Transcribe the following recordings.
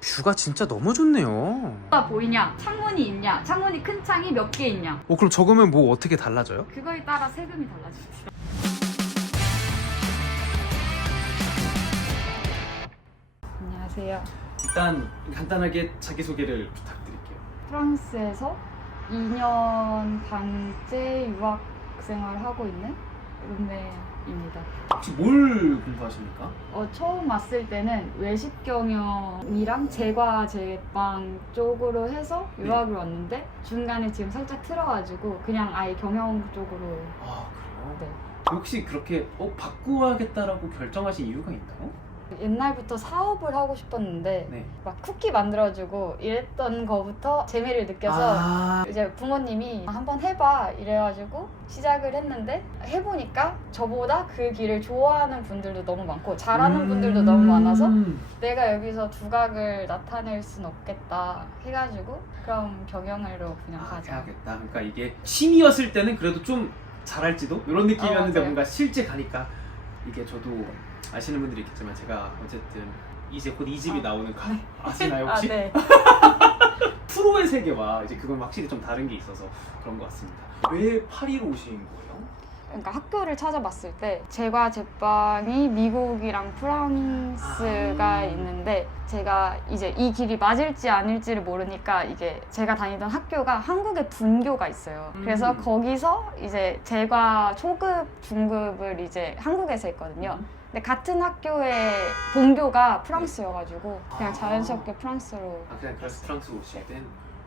뷰가 진짜 너무 좋네요. 뭐가 보이냐, 창문이 있냐, 창문이 큰 창이 몇 개 있냐. 그럼 적으면 뭐 어떻게 달라져요? 그거에 따라 세금이 달라집니다. 안녕하세요. 일단 간단하게 자기소개를 부탁드릴게요. 프랑스에서 2년 반째 유학 생활을 하고 있는 룸메입니다. 혹시 뭘 공부하십니까? 처음 왔을 때는 외식 경영이랑 제과 제빵 쪽으로 해서 유학을 왔는데 중간에 지금 살짝 틀어가지고 그냥 아예 경영 쪽으로. 아 그래요? 네. 혹시 그렇게 바꾸야겠다라고 결정하신 이유가 있나요? 옛날부터 사업을 하고 싶었는데 네. 막 쿠키 만들어주고 이랬던 거부터 재미를 느껴서 이제 부모님이 한번 해봐 이래가지고 시작을 했는데 해보니까 저보다 그 길을 좋아하는 분들도 너무 많고 잘하는 분들도 너무 많아서 내가 여기서 두각을 나타낼 순 없겠다 해가지고 그럼 경영으로 그냥 가자. 해야겠다. 그러니까 이게 취미였을 때는 그래도 좀 잘할지도 이런 느낌이었는데 맞아요. 뭔가 실제 가니까 이게 저도 아시는 분들이 있겠지만 제가 어쨌든 이제 곧 2집이 나오는 거 아시나요 혹시? 네. 프로의 세계와 이제 그건 확실히 좀 다른 게 있어서 그런 것 같습니다. 왜 파리로 오신 거예요? 그러니까 학교를 찾아봤을 때 제과 제빵이 미국이랑 프랑스가 있는데 제가 이제 이 길이 맞을지 아닐지를 모르니까 이게 제가 다니던 학교가 한국의 분교가 있어요. 그래서 거기서 이제 제과 초급, 중급을 이제 한국에서 했거든요. 근데 같은 학교의 본교가 프랑스여가지고 그냥 자연스럽게 프랑스로. 그냥 그래서 프랑스 오실 땐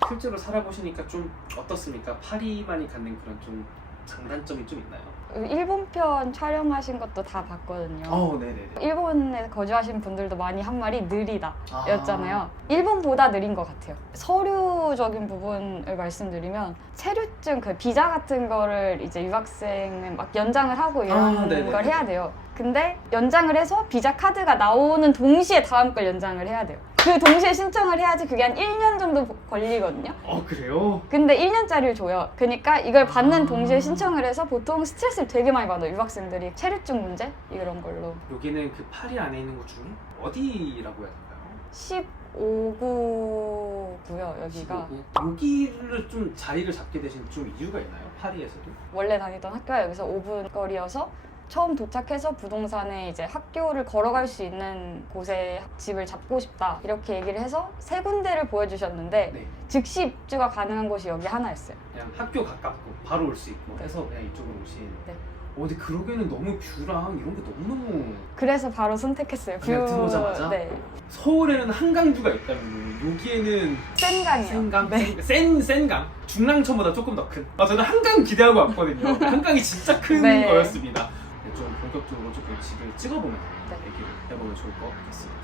실제로 살아보시니까 좀 어떻습니까? 파리만이 갖는 그런 좀 장단점이 좀 있나요? 일본 편 촬영하신 것도 다 봤거든요. 네네네. 일본에 거주하신 분들도 많이 한 말이 느리다 였잖아요. 일본보다 느린 것 같아요. 서류적인 부분을 말씀드리면 체류증, 그 비자 같은 거를 이제 유학생은 막 연장을 하고 이런 걸 해야 돼요. 근데 연장을 해서 비자 카드가 나오는 동시에 다음 걸 연장을 해야 돼요. 그 동시에 신청을 해야지 그게 한 1년 정도 걸리거든요. 그래요? 근데 1년짜리를 줘요. 그러니까 이걸 받는 동시에 신청을 해서 보통 스트레스를 되게 많이 받아요. 유학생들이 체류증 문제? 이런 걸로. 여기는 그 파리 안에 있는 곳 중에 어디라고 해야 될까요? 15구고요, 여기가. 15구? 여기를 좀 자리를 잡게 되신 좀 이유가 있나요? 파리에서도? 원래 다니던 학교가 여기서 5분 거리여서 처음 도착해서 부동산에 이제 학교를 걸어갈 수 있는 곳에 집을 잡고 싶다 이렇게 얘기를 해서 세 군데를 보여주셨는데 네. 즉시 입주가 가능한 곳이 여기 하나였어요. 그냥 학교 가깝고 바로 올 수 있고 해서 그냥 이쪽으로 오신. 네. 근데 그러기에는 너무 뷰랑 이런 게 너무너무. 그래서 바로 선택했어요. 그냥 들어오자마자? 네. 서울에는 한강뷰가 있다면 여기에는 센강이요. 센강? 네. 센강? 중랑천보다 조금 더 큰. 저는 한강 기대하고 왔거든요. 한강이 진짜 큰 네. 거였습니다. 좀 본격적으로 조금 집을 찍어보면 네. 얘기를 해보면 좋을 것 같습니다.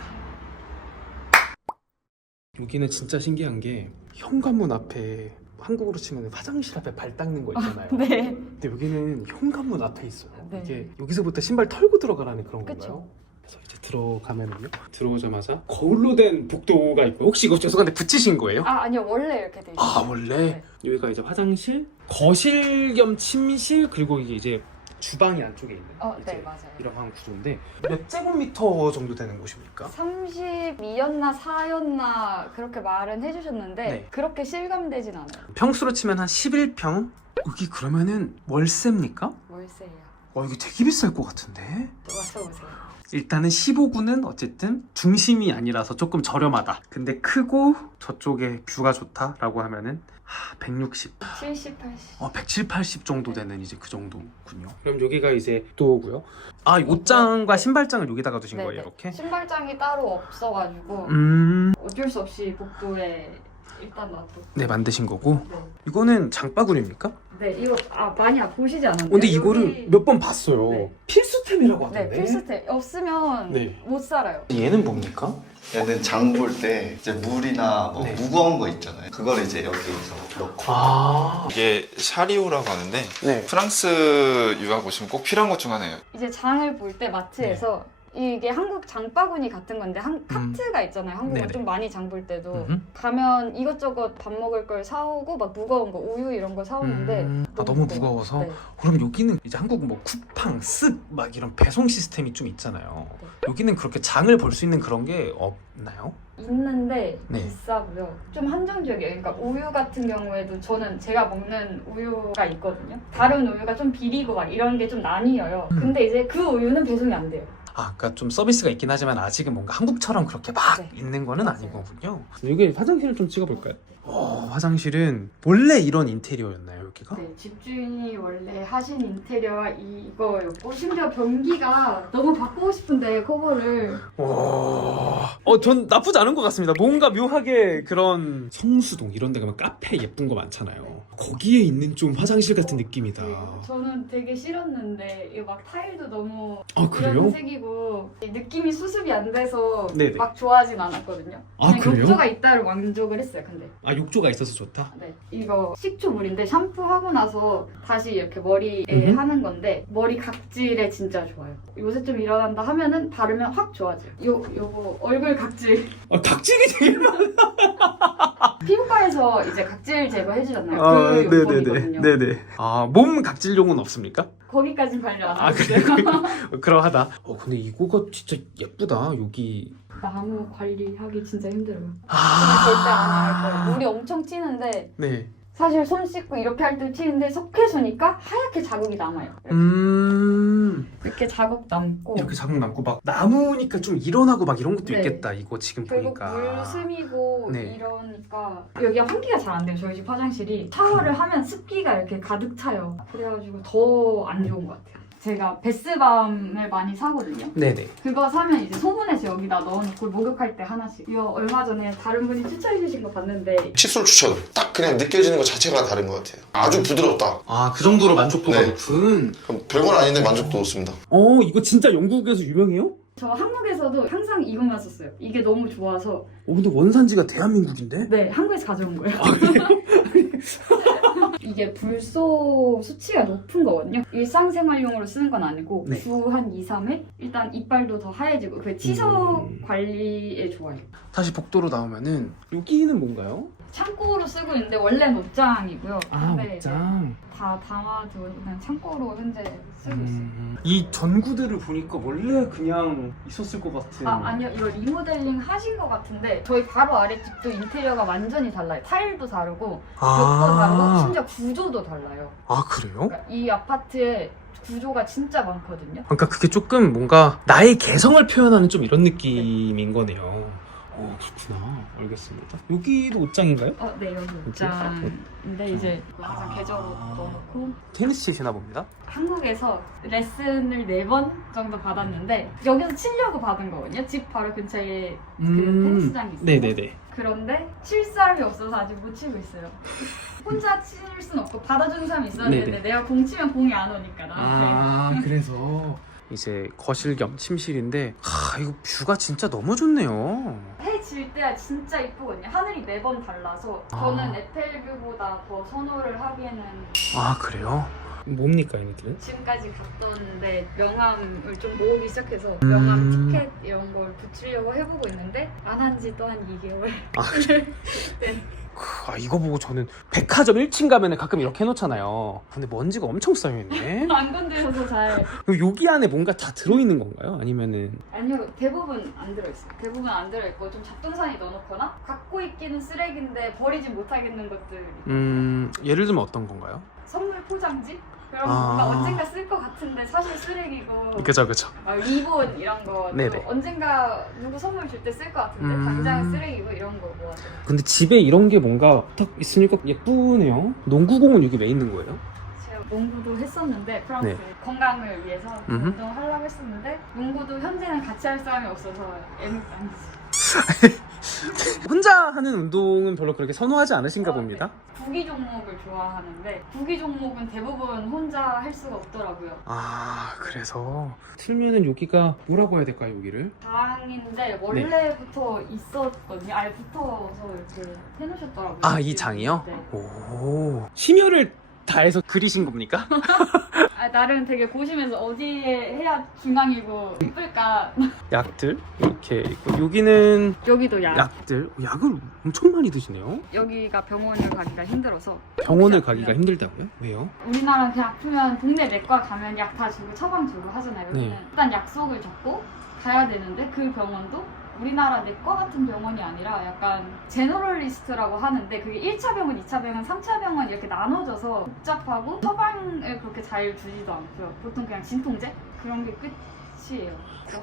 여기는 진짜 신기한 게 현관문 앞에 한국으로 치면 화장실 앞에 발 닦는 거 있잖아요. 네. 근데 여기는 현관문 앞에 있어요. 네. 이게 여기서부터 신발 털고 들어가라는 그런 그쵸. 건가요? 그래서 이제 들어가면은요. 들어오자마자 거울로 된 복도가 있고 혹시 이거 죄송한데 붙이신 거예요? 아니요, 원래 이렇게 돼 있어요. 원래? 네. 여기가 이제 화장실, 거실 겸 침실 그리고 이게 이제 주방이 안쪽에 있는 이제 네, 맞아요. 이런 구조인데 몇 제곱미터 정도 되는 곳입니까? 32였나 4였나 그렇게 말은 해주셨는데 네. 그렇게 실감되진 않아요. 평수로 치면 한 11평? 여기 그러면은 월세입니까? 월세예요. 이거 되게 비쌀 것 같은데? 와서 오세요. 일단은 15구는 어쨌든 중심이 아니라서 조금 저렴하다. 근데 크고 저쪽에 뷰가 좋다라고 하면은 160, 70, 80. 170, 80 정도 되는 이제 그 정도군요. 그럼 여기가 이제 또고요. 옷장과 신발장을 여기다가 두신 거예요, 이렇게? 신발장이 따로 없어가지고 어쩔 수 없이 복도에 일단 놔뒀고. 네, 만드신 거고. 네. 이거는 장바구니입니까? 네, 이거 많이 보시지 않았나요? 근데 이거를 몇 번 봤어요. 네. 필수템이라고 네, 하던데. 필수템. 없으면 네. 못 살아요. 얘는 뭡니까? 얘는 장 볼 때 이제 물이나 네. 무거운 거 있잖아요. 그걸 이제 여기서 넣고. 이게 샤리오라고 하는데 네. 프랑스 유학 오시면 꼭 필요한 것 중 하나예요. 이제 장을 볼 때 마트에서 이게 한국 장바구니 같은 건데 카트가 있잖아요. 한국은 네네. 좀 많이 장 볼 때도 음흠. 가면 이것저것 밥 먹을 걸 사오고 막 무거운 거 우유 이런 거 사오는데 너무 무거워서? 네. 그럼 여기는 이제 한국은 뭐 쿠팡, 쓱 막 이런 배송 시스템이 좀 있잖아요. 네. 여기는 그렇게 장을 볼 수 있는 그런 게 없나요? 있는데 네. 비싸고요. 좀 한정적이에요. 그러니까 우유 같은 경우에도 저는 제가 먹는 우유가 있거든요. 다른 우유가 좀 비리고 막 이런 게 좀 나뉘어요. 근데 이제 그 우유는 배송이 안 돼요. 아, 그러니까 좀 서비스가 있긴 하지만 아직은 뭔가 한국처럼 그렇게 막 네. 있는 거는 맞아요. 아닌 거군요. 여기 화장실을 좀 찍어볼까요? 화장실은 원래 이런 인테리어였나요, 여기가? 네, 집주인이 원래 하신 인테리어가 이거였고 심지어 변기가 너무 바꾸고 싶은데 커버를 전 나쁘지 않은 것 같습니다. 뭔가 묘하게 그런 성수동 이런 데 가면 카페 예쁜 거 많잖아요. 거기에 있는 좀 화장실 같은 느낌이다. 네, 저는 되게 싫었는데 이거 막 타일도 너무 아, 그래요? 이런 색이고 느낌이 수습이 안 돼서 네네. 막 좋아하진 않았거든요. 아, 그냥 그래요? 욕조가 있다를 만족을 했어요. 근데 아, 욕조가 있어서 좋다? 네, 이거 식초물인데 샴푸하고 나서 다시 이렇게 머리에 음흠. 하는 건데 머리 각질에 진짜 좋아요. 요새 좀 일어난다 하면은 바르면 확 좋아져요. 요거 얼굴 각질 아, 각질이 되게 많아. 피부과에서 이제 각질 제거해주잖아요. 그 용품이거든요. 네네. 아, 몸 각질용은 없습니까? 거기까진 관련 안 아, 하고 그래? 있어요. 그러하다. 근데 이거가 진짜 예쁘다, 여기. 나무 관리하기 진짜 힘들어요. 아, 절대 안 할 거예요. 물이 엄청 튀는데 네. 사실 손 씻고 이렇게 할 때 튀는데 석회수니까 하얗게 자국이 남아요. 이렇게 자국 남고 이렇게 자국 남고 막 나무니까 좀 일어나고 막 이런 것도 네. 있겠다, 이거 지금 그리고 보니까. 물 스미고 네. 이러니까 여기가 환기가 잘 안 돼요. 저희 집 화장실이 샤워를 하면 습기가 이렇게 가득 차요. 그래가지고 더 안 좋은 것 같아요. 제가 베스밤을 많이 사거든요. 네네. 그거 사면 이제 소분해서 여기다 넣어놓고 목욕할 때 하나씩. 이거 얼마 전에 다른 분이 추천해주신 거 봤는데 칫솔 추천. 딱 그냥 느껴지는 것 자체가 다른 것 같아요. 아주 부드럽다. 아, 그 정도로 만족도가 네. 높은. 별건 아닌데 만족도 높습니다. 이거 진짜 영국에서 유명해요? 저 한국에서도 항상 이것만 썼어요. 이게 너무 좋아서 근데 원산지가 대한민국인데? 네 한국에서 가져온 거예요. 아, 그래요? 이게 불소 수치가 높은 거거든요. 일상생활용으로 쓰는 건 아니고 네. 주 한 2, 3회 일단 이빨도 더 하얘지고 그 치석 관리에 좋아요. 다시 복도로 나오면은 여기는 뭔가요? 창고로 쓰고 있는데 원래는 옷장이고요. 근데 이제 옷장. 다 담아두고 그냥 창고로 현재 쓰고 있어요. 이 전구들을 보니까 원래 그냥 있었을 것 같은. 아니요 이거 리모델링 하신 것 같은데 저희 바로 아랫집도 인테리어가 완전히 달라요. 타일도 다르고 벽도 다르고 심지어 구조도 달라요. 아, 그래요? 그러니까 이 아파트에 구조가 진짜 많거든요. 그러니까 그게 조금 뭔가 나의 개성을 표현하는 좀 이런 느낌인 거네요. 그렇구나. 알겠습니다. 여기도 옷장인가요? 네 여기 옷장인데 이제 항상 계절옷 넣어놓고 테니스 치시나 봅니다. 한국에서 레슨을 4번 정도 받았는데 여기서 치려고 받은 거거든요. 집 바로 근처에 그 테니스장이 있어요. 네네네. 그런데 칠 사람이 없어서 아직 못 치고 있어요. 혼자 칠 순 없고 받아주는 사람이 있었는데 네네. 내가 공 치면 공이 안 오니까 나한테. 그래서 이제 거실 겸 침실인데 이거 뷰가 진짜 너무 좋네요. 해 질 때야 진짜 이쁘거든요. 하늘이 매번 달라서 저는 에펠뷰보다 더 선호를 하기에는 아, 그래요? 뭡니까 얘네들은? 지금까지 갔던데 명함을 좀 모으기 시작해서 명함 티켓 이런 걸 붙이려고 해보고 있는데 안 한 지 또 한 2개월. 아, 그래? 네. 이거 보고 저는 백화점 1층 가면 가끔 이렇게 해놓잖아요. 근데 먼지가 엄청 쌓여있네. 안 건드려서 잘. 그럼 여기 안에 뭔가 다 들어있는 건가요? 아니면은 아니요, 대부분 안 들어있어요. 대부분 안 들어있고 좀 잡동사니 넣어놓거나 갖고 있기는 쓰레기인데 버리지 못하겠는 것들. 예를 들면 어떤 건가요? 선물 포장지? 그런 거 아. 뭔가 언젠가 쓸 것 같은데 사실 쓰레기고. 그죠. 리본 이런 거 네네. 언젠가 누구 선물 줄 때 쓸 것 같은데 당장 쓰레기고 이런 거 모아서. 근데 집에 이런 게 뭔가 딱 있으니까 예쁘네요. 농구공은 여기 왜 있는 거예요? 제가 농구도 했었는데 프랑스 네. 건강을 위해서 음흠. 운동하려고 했었는데 농구도 현재는 같이 할 사람이 없어서 애묵단지. 혼자 하는 운동은 별로 그렇게 선호하지 않으신가 봅니다. 구기 종목을 좋아하는데 구기 종목은 대부분 혼자 할 수가 없더라고요. 아, 그래서 틀면은 여기가 뭐라고 해야 될까요, 여기를? 장인데 원래부터 있었거든요. 아예 붙어서 이렇게 해놓으셨더라고요. 아, 이 장이요? 네. 오, 심혈을 다해서 그리신 겁니까? 나름 되게 보시면서 어디에 해야 중앙이고 이쁠까. 약들 이렇게 있고 여기는 여기도 약. 약들 약을 엄청 많이 드시네요. 여기가 병원을 가기가 힘들어서. 병원을 가기가 힘들다고요? 왜요? 우리나라 그냥 아프면 동네 내과 가면 약 다 주고 처방 주고 하잖아요. 여기는 네. 일단 약속을 잡고 가야 되는데 그 병원도 우리나라 내과 같은 병원이 아니라 약간 제너럴리스트라고 하는데 그게 1차 병원, 2차 병원, 3차 병원 이렇게 나눠져서 복잡하고 처방을 그렇게 잘 주지도 않고요. 보통 그냥 진통제? 그런 게 끝이에요.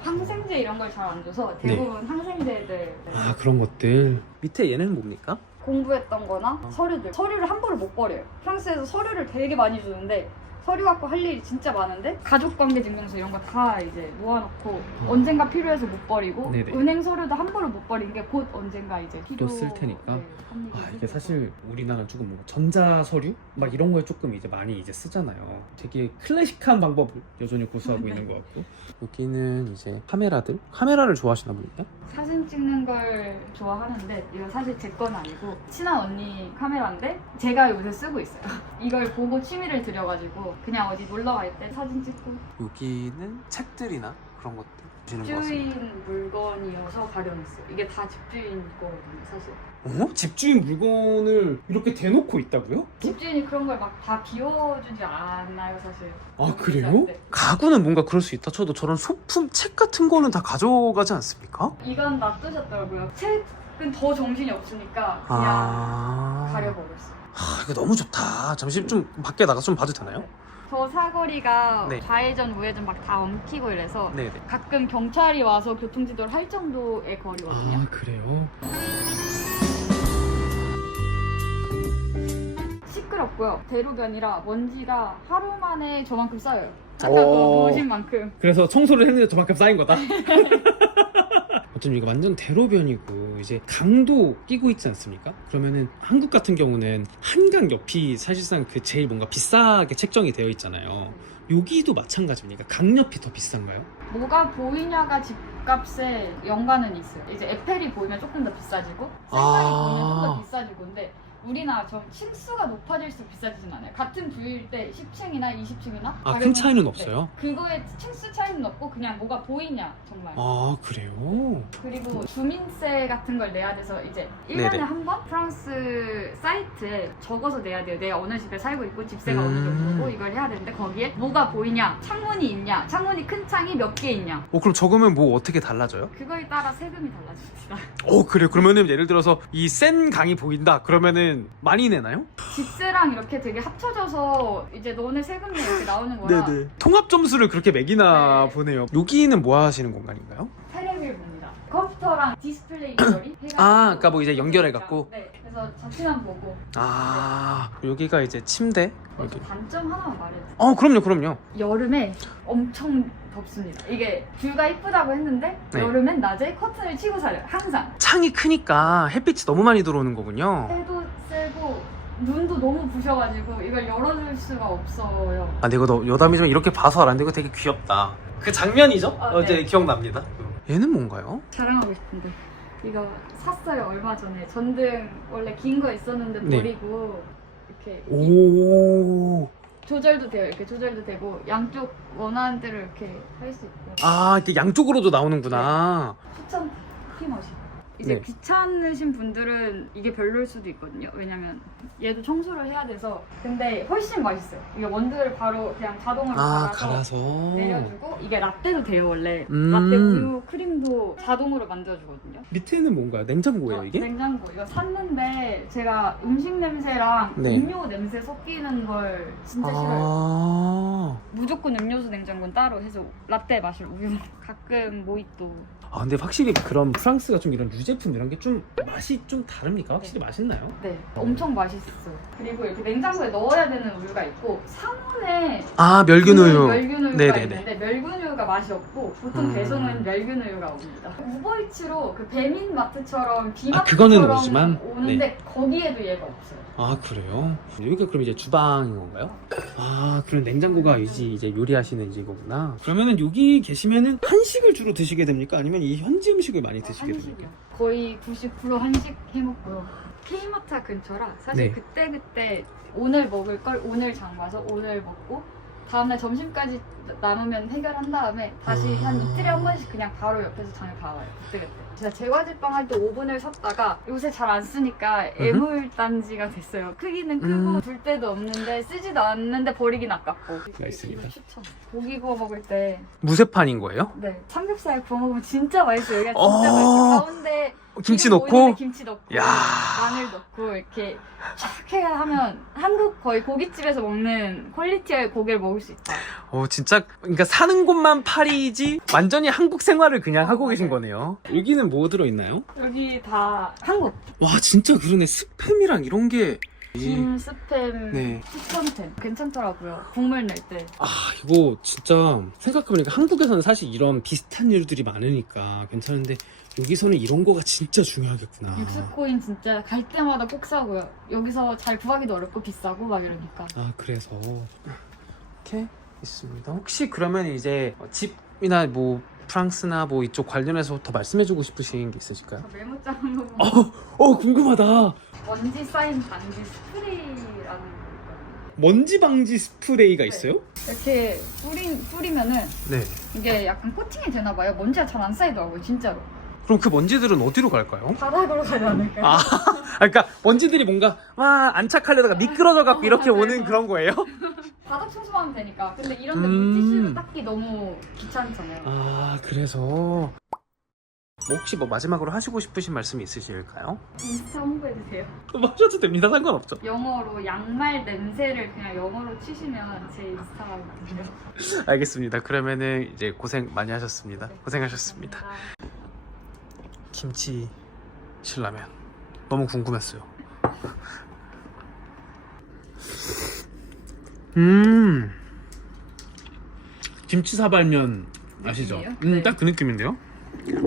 항생제 이런 걸 잘 안 줘서 대부분 항생제들. 아 그런 것들. 밑에 얘는 뭡니까? 공부했던 거나 서류를 함부로 못 버려요. 프랑스에서 서류를 되게 많이 주는데 서류 갖고 할 일이 진짜 많은데 가족관계 증명서 이런 거 다 이제 모아놓고 언젠가 필요해서 못 버리고 네네. 은행 서류도 함부로 못 버리는 게 곧 언젠가 이제 또 쓸 테니까. 네, 합리적으로 아 이게 사실 우리나라 조금 뭐 전자 서류 막 이런 거에 조금 이제 많이 이제 쓰잖아요. 되게 클래식한 방법을 여전히 고수하고 네. 있는 것 같고. 여기는 이제 카메라를 좋아하시나 보네요. 사진 찍는 걸 좋아하는데 이거 사실 제 건 아니고 친한 언니 카메라인데 제가 요새 쓰고 있어요. 이걸 보고 취미를 들여가지고 그냥 어디 놀러 갈 때 사진 찍고. 여기는 책들이나 그런 것들 보시는 것 같습니다. 집주인 물건이어서 가려놨어요. 이게 다 집주인 거거든요, 사실. 어? 집주인 물건을 이렇게 대놓고 있다고요? 집주인이 그런 걸 막 다 비워주지 않아요, 사실. 아 그래요? 네. 가구는 뭔가 그럴 수 있다 쳐도 저런 소품, 책 같은 거는 다 가져가지 않습니까? 이건 놔두셨더라고요. 책은 더 정신이 없으니까 그냥 가려버렸어요. 아 이거 너무 좋다. 잠시 좀 밖에 나가서 좀 봐도 되나요? 저 사거리가 네. 좌회전 우회전 막 다 엉키고 이래서 네네. 가끔 경찰이 와서 교통지도를 할 정도의 거리거든요. 아 그래요? 시끄럽고요. 대로변이라 먼지가 하루 만에 저만큼 쌓여요. 아까 오. 보신 만큼. 그래서 청소를 했는데 저만큼 쌓인 거다? 어쩜 이거 완전 대로변이고 이제 강도 끼고 있지 않습니까? 그러면은 한국 같은 경우는 한강 옆이 사실상 그 제일 뭔가 비싸게 책정이 되어 있잖아요. 여기도 마찬가지입니까? 강 옆이 더 비싼가요? 뭐가 보이냐가 집값에 연관은 있어요. 이제 에펠이 보이면 조금 더 비싸지고 생강이 보이면 좀 더 비싸지고인데 우리나라처럼 층수가 높아질수록 비싸지진 않아요. 같은 부위일 때 10층이나 20층이나 아, 큰 차이는 없어요? 그거에 층수 차이는 없고 그냥 뭐가 보이냐 정말. 아 그래요? 그리고 주민세 같은 걸 내야 돼서 이제 1년에 네네. 한 번 프랑스 사이트에 적어서 내야 돼요. 내가 어느 집에 살고 있고 집세가 어느 정도고 이걸 해야 되는데 거기에 뭐가 보이냐, 창문이 있냐, 창문이 큰 창이 몇 개 있냐 그럼 적으면 뭐 어떻게 달라져요? 그거에 따라 세금이 달라집니다. 그래요? 그러면은 예를 들어서 이 센 강이 보인다 그러면은 많이 내나요? 집세랑 이렇게 되게 합쳐져서 이제 너네 세금이 이렇게 나오는 거라 통합 점수를 그렇게 매기나 네. 보네요. 여기는 뭐 하시는 공간인가요? 테레비를 봅니다. 컴퓨터랑 디스플레이 거리 해가지고 그러니까 뭐 이제 연결해갖고? 네, 그래서 잡지만 보고. 여기가 이제 침대. 저 단점 하나만 말해도 그럼요. 여름에 엄청 덥습니다. 이게 뷰가 이쁘다고 했는데 네. 여름엔 낮에 커튼을 치고 살아요. 항상. 창이 크니까 햇빛이 너무 많이 들어오는 거군요. 해도 세고 눈도 너무 부셔가지고 이걸 열어줄 수가 없어요. 근데 이거 여담이지만 이렇게 봐서 알았는데 이거 되게 귀엽다. 그 장면이죠? 네. 기억납니다. 얘는 뭔가요? 자랑하고 싶은데 이거 샀어요 얼마 전에. 전등 원래 긴 거 있었는데 네. 버리고 이렇게 오. 조절도 돼요. 이렇게 조절도 되고 양쪽 원하는 대로 이렇게 할 수 있고. 이렇게 양쪽으로도 나오는구나. 추천 티머신. 이제 네. 귀찮으신 분들은 이게 별로일 수도 있거든요. 왜냐면 얘도 청소를 해야 돼서. 근데 훨씬 맛있어요. 이게 원두를 바로 그냥 자동으로 갈아서 내려주고 이게 라떼도 돼요 원래. 라떼 우유 크림도 자동으로 만들어주거든요. 밑에는 뭔가요? 냉장고예요 이게? 냉장고 이거 샀는데 제가 음식 냄새랑 네. 음료 냄새 섞이는 걸 진짜 싫어요. 무조건 음료수 냉장고는 따로 해서 라떼 마실 우유 가끔 모히또. 근데 확실히 그런 프랑스가 좀 이런 유제품 이런 게 좀 맛이 좀 다릅니까? 확실히 맛있나요? 네, 엄청 맛있어요. 그리고 이렇게 냉장고에 넣어야 되는 우유가 있고 상온에 멸균우유. 멸균우유가 네네네. 있는데 멸균우유가 맛이 없고 보통 배송은 멸균우유가 옵니다. 우버이츠로 그 배민마트처럼 그거는 비마트처럼 오지만? 오는데 거기에도 얘가 없어요. 그래요? 여기가 그럼 이제 주방인 건가요? 그럼 냉장고가 이제 요리하시는 이제 거구나. 그러면은 여기 계시면은 한식을 주로 드시게 됩니까? 아니면 이 현지 음식을 많이 드시게 됩니까? 한식이요. 거의 90% 한식 해먹고요. K마트 근처라 사실 네. 그때그때 오늘 먹을 걸 오늘 장 봐서 오늘 먹고 다음날 점심까지 남으면 해결한 다음에 다시 한 이틀에 한 번씩 그냥 바로 옆에서 장을 봐와요. 그때그때. 제가 제과제빵 할 때 오븐을 샀다가 요새 잘 안 쓰니까 애물단지가 됐어요. 크기는 크고 둘 데도 없는데 쓰지도 않는데 버리긴 아깝고. 맛있습니다. 이거 추천. 고기 구워 먹을 때 무쇠판인 거예요? 네, 삼겹살 구워 먹으면 진짜 맛있어요. 여기가 진짜 맛있어요. 가운데 김치 기름 넣고? 보이는데 김치 넣고 야. 마늘 넣고 이렇게 쫙 해야 하면 한국 거의 고깃집에서 먹는 퀄리티의 고기를 먹을 수 있다. 진짜 그러니까 사는 곳만 파리지 완전히 한국 생활을 그냥 하고 계신 맞아요. 거네요. 여기는 뭐 들어있나요? 여기 다 한국 와 진짜 그러네. 스팸이랑 이런 게 김 스팸 네. 추천템 괜찮더라고요. 국물 낼 때. 이거 진짜 생각해보니까 한국에서는 사실 이런 비슷한 요리들이 많으니까 괜찮은데 여기서는 이런 거가 진짜 중요하겠구나. 육수코인 진짜 갈 때마다 꼭 사고요. 여기서 잘 구하기도 어렵고 비싸고 막 이러니까. 그래서 이렇게 있습니다. 혹시 그러면 이제 집이나 뭐 프랑스나 뭐 이쪽 관련해서 더 말씀해주고 싶으신 게 있으실까요? 메모장 한번 보면 궁금하다. 먼지 쌓인 방지 스프레이라는 거 있거든요. 먼지 방지 스프레이가 있어요? 이렇게 뿌리면은 네. 이게 약간 코팅이 되나 봐요. 먼지가 잘 안 쌓이더라고요, 진짜로. 그럼 그 먼지들은 어디로 갈까요? 바닥으로 가지 않을까요? 그러니까 먼지들이 뭔가 안착하려다가 미끄러져 갖고 이렇게 맞아요. 오는 그런 거예요? 바닥 청소하면 되니까. 근데 이런데 물티슈로 닦기 너무 귀찮잖아요. 그래서 혹시 뭐 마지막으로 하시고 싶으신 말씀이 있으실까요? 인스타 홍보해주세요. 하셔도 됩니다. 상관없죠. 영어로 양말 냄새를 그냥 영어로 치시면 제 인스타가 있거든요. 알겠습니다. 그러면은 이제 고생 많이 하셨습니다. 고생하셨습니다. 감사합니다. 김치 신라면 너무 궁금했어요. 김치 사발면 아시죠? 느낌이에요? 네. 딱 그 느낌인데요?